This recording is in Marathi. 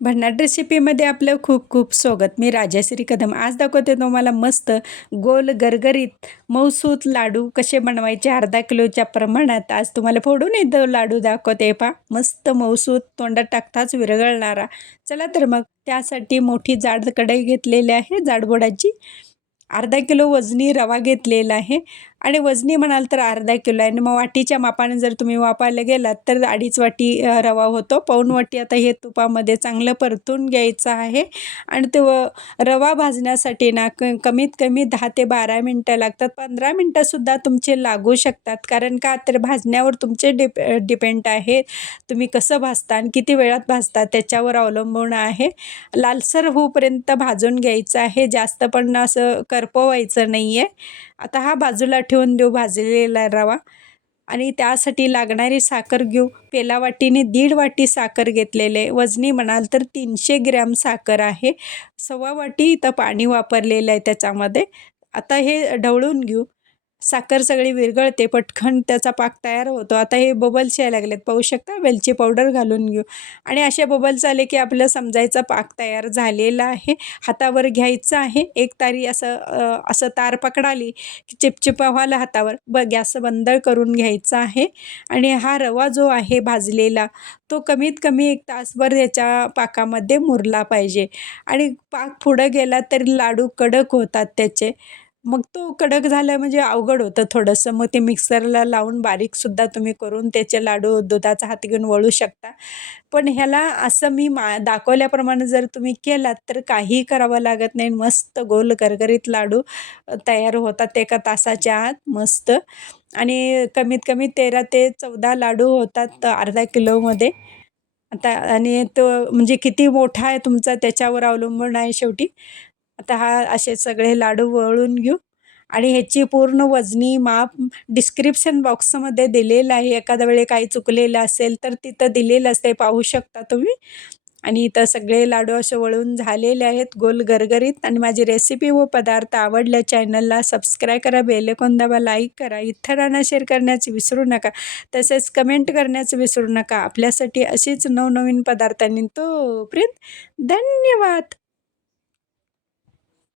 भन्नाट रेसिपीमध्ये आपलं खूप खूप स्वागत. मी राजश्री कदम. आज दाखवते तुम्हाला मस्त गोल गरगरीत मऊसूत लाडू कसे बनवायचे अर्धा किलोच्या प्रमाणात. आज तुम्हाला फोडून येतो लाडू दाखवते. पा मस्त मऊसूत तोंडात टाकताच विरघळणारा. चला तर मग त्यासाठी मोठी जाड कढई घेतलेली आहे. जाडबोडाची अर्धा किलो वजनी रवा घेतलेला आहे. आणि वजनी म्हणाल तर अर्धा किलो आहे. आणि मग वाटीच्या मापाने जर तुम्ही वापायला गेलात तर अडीच वाटी रवा होतो. पाऊन वाटी आता हे तुपामध्ये चांगलं परतून घ्यायचं आहे. आणि तो रवा भाजण्यासाठी ना क कमीत कमी दहा ते बारा मिनटं लागतात. पंधरा मिनटंसुद्धा तुमचे लागू शकतात. कारण का? तर भाजण्यावर तुमचे डिप डिपेंड आहे. तुम्ही कसं भाजता आणि किती वेळात भाजता त्याच्यावर अवलंबून आहे. लालसर होऊपर्यंत भाजून घ्यायचं आहे. जास्त पण असं करपवायचं नाही आहे आता हा बाजूला ठेवून देऊ भाजलेला रवा. आणि त्यासाठी लागणारी साखर घेऊ. पेला वाटीने दीड वाटी साखर घेतलेले. वजनी म्हणाल तर तीनशे ग्रॅम साखर आहे. सव्वा वाटी इथं पाणी वापरलेलं आहे त्याच्यामध्ये. आता हे ढवळून घेऊ. साखर सगळी विरघळते पटकन त्याचा पाक तयार होतो. आता हे बबल्स यायला लागलेत. पाहू शकता? वेलची पावडर घालून घेऊ. आणि असे बबल्स आले की आपलं समजायचा पाक तयार झालेला आहे. हातावर घ्यायचं आहे. एक तारी असं असं तार पकडाली की चिपचिपा व्हायला हातावर. ब गॅस बंद करून घ्यायचा आहे. आणि हा रवा जो आहे भाजलेला तो कमीत कमी एक तासभर याच्या पाकामध्ये मुरला पाहिजे. आणि पाक पुढं गेला तरी लाडू कडक होतात त्याचे. मग तो कडक झाला म्हणजे अवघड होतं थोडंसं. मग ते मिक्सरला लावून बारीकसुद्धा तुम्ही करून त्याचे लाडू दुधाचा हात घेऊन वळू शकता. पण ह्याला असं मी मा दाखवल्याप्रमाणे जर तुम्ही केलात तर काहीही करावं लागत नाही. मस्त गोल गरगरीत लाडू तयार होतात एका तासाच्या आत मस्त. आणि कमीत कमी तेरा ते चौदा लाडू होतात अर्धा किलोमध्ये. आता आणि तो म्हणजे किती मोठा आहे तुमचा त्याच्यावर अवलंबून आहे शेवटी. आता हा असे सगळे लाडू वळून घेऊ. आणि ह्याची पूर्ण वजनी माप डिस्क्रिप्शन बॉक्समध्ये दिलेलं आहे. एखाद्या वेळे काही चुकलेलं असेल तर तिथं दिलेलं असते पाहू शकता तुम्ही. आणि इथं सगळे लाडू असे वळून झालेले आहेत गोल गरगरीत आणि माझी रेसिपी व पदार्थ आवडल्या चॅनलला सबस्क्राईब करा बेलेकोन दाबा लाईक करा. इतरांना शेअर करण्याचं विसरू नका. तसेच कमेंट करण्याचं विसरू नका. आपल्यासाठी अशीच नवनवीन पदार्थांनी तोपर्यंत धन्यवाद.